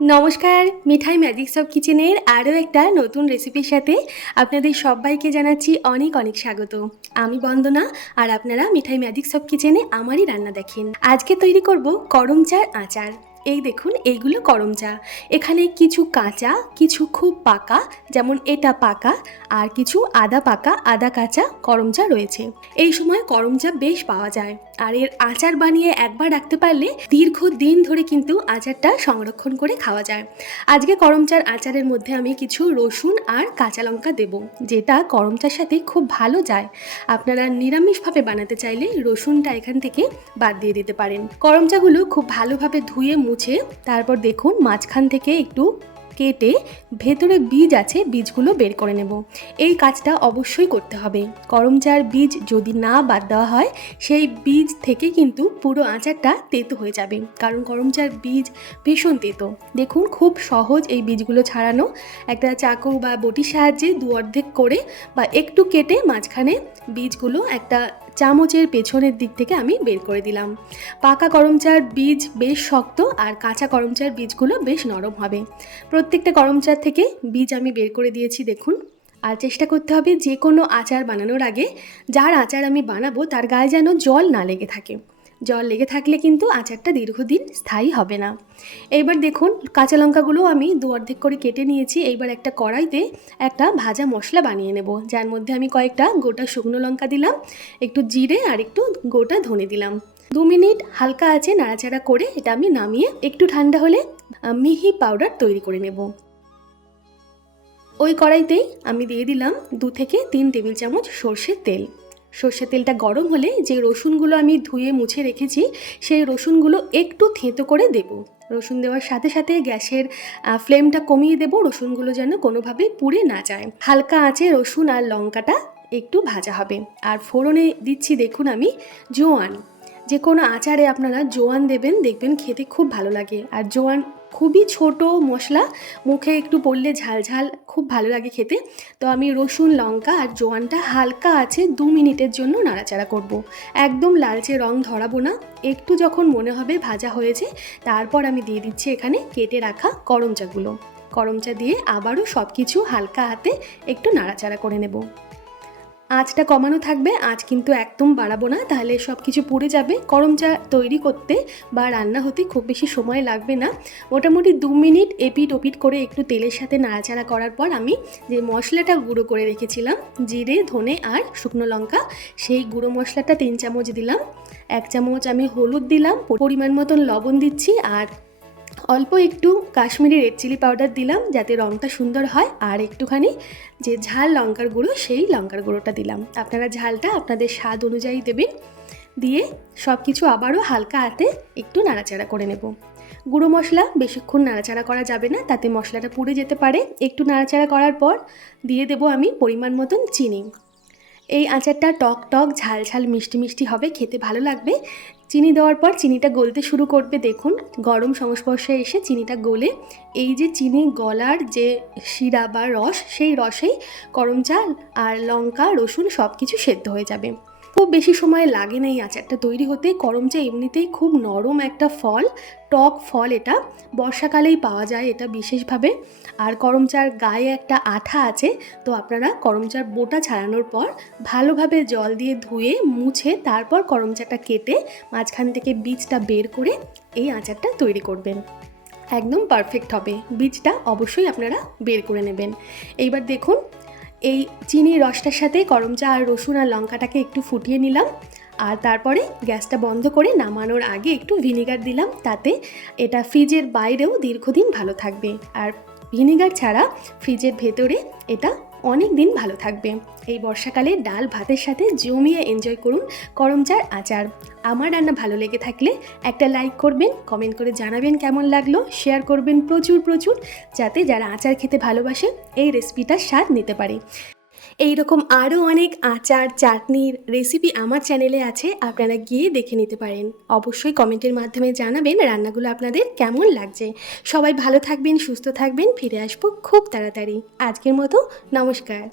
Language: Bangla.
নমস্কার, মিঠাই ম্যাজিক সব কিচেনের আরও একটা নতুন রেসিপির সাথে আপনাদের সবাইকে জানাচ্ছি অনেক অনেক স্বাগত। আমি বন্দনা, আর আপনারা মিঠাই ম্যাজিক সব কিচেনে আমারই রান্না দেখেন। আজকে তৈরি করব করমচার আচার। এই দেখুন, এইগুলো করমচা। এখানে কিছু কাঁচা, কিছু খুব পাকা, যেমন এটা পাকা, আর কিছু আধা পাকা আধা কাঁচা করমচা রয়েছে। এই সময় করমচা বেশ পাওয়া যায়, আর এর আচার বানিয়ে একবার রাখতে পারলে দীর্ঘদিন ধরে কিন্তু আচারটা সংরক্ষণ করে খাওয়া যায়। আজকে করমচার আচারের মধ্যে আমি কিছু রসুন আর কাঁচা লঙ্কা দেব, যেটা করমচার সাথে খুব ভালো যায়। আপনারা নিরামিষভাবে বানাতে চাইলে রসুনটা এখান থেকে বাদ দিয়ে দিতে পারেন। করমচাগুলো খুব ভালোভাবে ধুয়ে মুছে তারপর দেখুন মাঝখান থেকে একটু কেটে ভেতরে বীজ আছে, বীজগুলো বের করে নেব। এই কাজটা অবশ্যই করতে হবে। করমচার বীজ যদি না বাদ দেওয়া হয়, সেই বীজ থেকে কিন্তু পুরো আচারটা তেতো হয়ে যাবে, কারণ করমচার বীজ ভীষণ তেতো। দেখুন, খুব সহজ এই বীজগুলো ছাড়ানো। একটা চাকু বা বটির সাহায্যে দু অর্ধেক করে বা একটু কেটে মাঝখানে বীজগুলো একটা চামচের পেছনের দিক থেকে আমি বের করে দিলাম। পাকা করমচার বীজ বেশ শক্ত, আর কাঁচা করমচার বীজগুলো বেশ নরম হবে। প্রত্যেকটা করমচার থেকে বীজ আমি বের করে দিয়েছি দেখুন। আর চেষ্টা করতে হবে যে কোনো আচার বানানোর আগে যার আচার আমি বানাবো তার গায়ে যেন জল না লেগে থাকে। জল লেগে থাকলে কিন্তু আচারটা দীর্ঘদিন স্থায়ী হবে না। এইবার দেখুন, কাঁচা লঙ্কাগুলো আমি দু অর্ধেক করে কেটে নিয়েছি। এইবার একটা কড়াইতে একটা ভাজা মশলা বানিয়ে নেব, যার মধ্যে আমি কয়েকটা গোটা শুকনো লঙ্কা দিলাম, একটু জিরে আর একটু গোটা ধনে দিলাম। 2 মিনিট হালকা আছে নাড়াচাড়া করে এটা আমি নামিয়ে একটু ঠান্ডা হলে মিহি পাউডার তৈরি করে নেব। ওই কড়াইতেই আমি দিয়ে দিলাম 2 থেকে 3 টেবিল চামচ সর্ষের তেল। সর্ষের তেলটা গরম হলে যে রসুনগুলো আমি ধুয়ে মুছে রেখেছি, সেই রসুনগুলো একটু থেঁতো করে দেব। রসুন দেওয়ার সাথে সাথে গ্যাসের ফ্লেমটা কমিয়ে দেব, রসুনগুলো যেন কোনোভাবে পুড়ে না যায়। হালকা আঁচে রসুন আর লঙ্কাটা একটু ভাজা হবে। আর ফোড়নে দিচ্ছি দেখুন আমি জোয়ান। যে কোনো আচারে আপনারা জোয়ান দেবেন, দেখবেন খেতে খুব ভালো লাগে। আর জোয়ান খুবই ছোট মশলা, মুখে একটু পড়লে ঝাল ঝাল খুব ভালো লাগে খেতে। তো আমি রসুন লঙ্কা আর জোয়ানটা হালকা আছে 2 মিনিটের জন্য নাড়াচাড়া করব। একদম লালচে রং ধরাবো না। একটু যখন মনে হবে ভাজা হয়েছে, তারপর আমি দিয়ে দিচ্ছি এখানে কেটে রাখা করমচাগুলো। করমচা দিয়ে আবারও সব কিছু হালকা হাতে একটু নাড়াচাড়া করে নেব। আঁচটা কমানো থাকবে, আঁচ কিন্তু একদম বাড়াবো না, তাহলে সব কিছু পুড়ে যাবে। করমচা তৈরি করতে বা রান্না হতে খুব বেশি সময় লাগবে না। মোটামুটি 2 মিনিট এপিট ওপিট করে একটু তেলের সাথে নাড়াচাড়া করার পর আমি যে মশলাটা গুঁড়ো করে রেখেছিলাম, জিরে ধনে আর শুকনো লঙ্কা, সেই গুঁড়ো মশলাটা 3 চামচ দিলাম। 1 চামচ আমি হলুদ দিলাম, পরিমাণ মতন লবণ দিচ্ছি, আর অল্প একটু কাশ্মীরি রেড চিলি পাউডার দিলাম যাতে রঙটা সুন্দর হয়, আর একটুখানি যে ঝাল লঙ্কার গুঁড়ো, সেই লঙ্কার গুঁড়োটা দিলাম। আপনারা ঝালটা আপনাদের স্বাদ অনুযায়ী দেবেন। দিয়ে সব কিছু আবারও হালকা হাতে একটু নাড়াচাড়া করে নেব। গুঁড়ো মশলা বেশিক্ষণ নাড়াচাড়া করা যাবে না, তাতে মশলাটা পুড়ে যেতে পারে। একটু নাড়াচাড়া করার পর দিয়ে দেব আমি পরিমাণ মতন চিনি। এই আচারটা টক টক ঝাল ঝাল মিষ্টি মিষ্টি হবে, খেতে ভালো লাগবে। চিনি দেওয়ার পর চিনিটা গলতে শুরু করবে, দেখুন গরম সংস্পর্শে এসে চিনিটা গলে এই যে চিনি গলার যে শিরা বা রস, সেই রসেই করমচা আর লঙ্কা রসুন সব কিছু সেদ্ধ হয়ে যাবে। খুব বেশি সময় লাগে না এই আচারটা তৈরি হতে। করমচা এমনিতেই খুব নরম একটা ফল, টক ফল। এটা বর্ষাকালেই পাওয়া যায় এটা বিশেষভাবে। আর করমচার গায়ে একটা আঠা আছে, তো আপনারা করমচার বোটা ছাড়ানোর পর ভালোভাবে জল দিয়ে ধুয়ে মুছে তারপর করমচাটা কেটে মাঝখান থেকে বীজটা বের করে এই আচারটা তৈরি করবেন। একদম পারফেক্ট হবে। বীজটা অবশ্যই আপনারা বের করে নেবেন। এইবার দেখুন, এই চিনির রসটার সাথে করমচা আর রসুন আর লঙ্কাটাকে একটু ফুটিয়ে নিলাম, আর তারপরে গ্যাসটা বন্ধ করে নামানোর আগে একটু ভিনিগার দিলাম, তাতে এটা ফ্রিজের বাইরেও দীর্ঘদিন ভালো থাকবে। আর ভিনিগার ছাড়া ফ্রিজের ভেতরে এটা অনেক দিন ভালো থাকবে। এই বর্ষাকালে ডাল ভাতের সাথে জমিয়ে এনজয় করুন করমচার আচার। আমার রান্না ভালো লেগে থাকলে একটা লাইক করবেন, কমেন্ট করে জানাবেন কেমন লাগলো, শেয়ার করবেন প্রচুর প্রচুর, যাতে যারা আচার খেতে ভালোবাসে এই রেসিপিটার স্বাদ নিতে পারে। এইরকম আরও অনেক আচার চাটনির রেসিপি আমার চ্যানেলে আছে, আপনারা গিয়ে দেখে নিতে পারেন। অবশ্যই কমেন্টের মাধ্যমে জানাবেন রান্নাগুলো আপনাদের কেমন লাগছে। সবাই ভালো থাকবেন, সুস্থ থাকবেন, ফিরে আসবো খুব তাড়াতাড়ি। আজকের মতো নমস্কার।